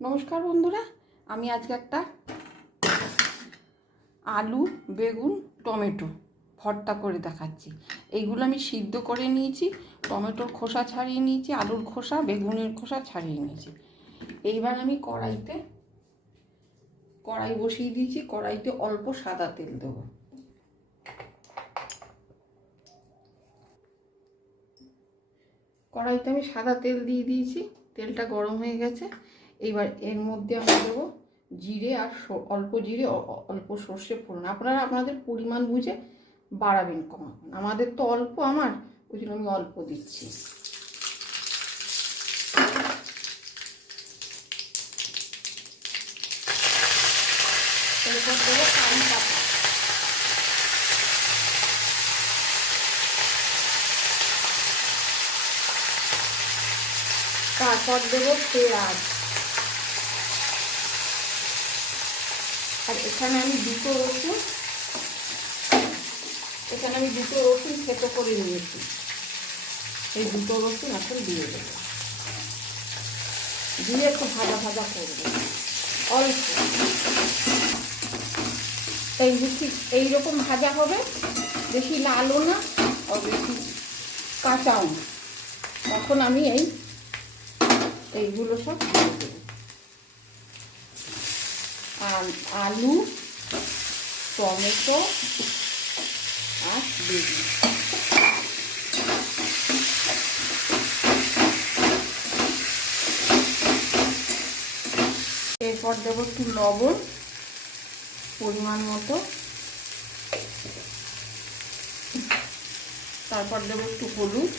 নমস্কার বন্ধুরা, আমি আজকে একটা আলু বেগুন টমেটো ভর্তা করে দেখাচ্ছি। এইগুলো আমি সিদ্ধ করে নিয়েছি, টমেটোর খোসা ছাড়িয়ে নিয়েছি, আলুর খোসা বেগুনের খোসা ছাড়িয়ে নিয়েছি। এইবার আমি কড়াই বসিয়ে দিয়েছি। কড়াইতে অল্প সাদা তেল দেবো। কড়াইতে আমি সাদা তেল দিয়ে দিয়েছি, তেলটা গরম হয়ে গেছে। এইবার এর মধ্যে আমি দেবো জিরে আর অল্প জিরে, অল্প সর্ষে ফোড়ন। আপনারা আপনাদের পরিমাণ বুঝে বাড়াবেন কমাবেন। আমাদের তো অল্প, ওই জন্য আমি অল্প দিচ্ছি। এরপর দেবো কারি পাতা, তারপর দেবো পেঁয়াজ। আর এখানে আমি দুটো রসুন থেতো করে নিয়েছি। এই দুটো রসুন এখন দিয়ে দেবো, দিয়ে একটু ভাজা ভাজা করবো অল্প। ঠিক এইরকম ভাজা হবে, বেশি লালও না আর বেশি কাঁচাও না। তখন আমি এইগুলো সব দিয়ে দেবো। আলু, টমেটো আর বেগুন। এরপর দেবো একটু লবণ পরিমাণ মতো, তারপর দেবো একটু হলুদ,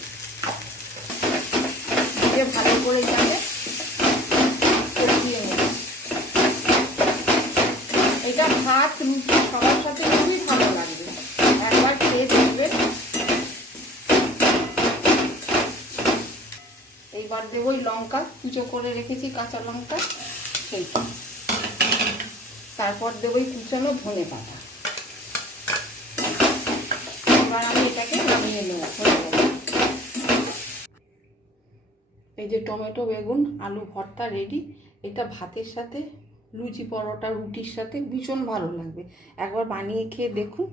দিয়ে ভালো করে যাবে কষিয়ে নেব। এটা ভাত রুটি সবার সাথে খুবই ভালো লাগবে, একবার খেয়ে দেখবেন। এইবার দেবো ওই লঙ্কা কুচো করে রেখেছি, কাঁচা লঙ্কা, সেইটা। তারপর দেবো কুচানো ধনে পাতা। এবার আমি এটাকে নামিয়ে নেব। এই যে টমেটো বেগুন আলু ভর্তা রেডি। এটা ভাতের সাথে, লুচি পরোটা রুটির সাথে ভীষণ ভালো লাগবে। একবার বানিয়ে খেয়ে দেখুন।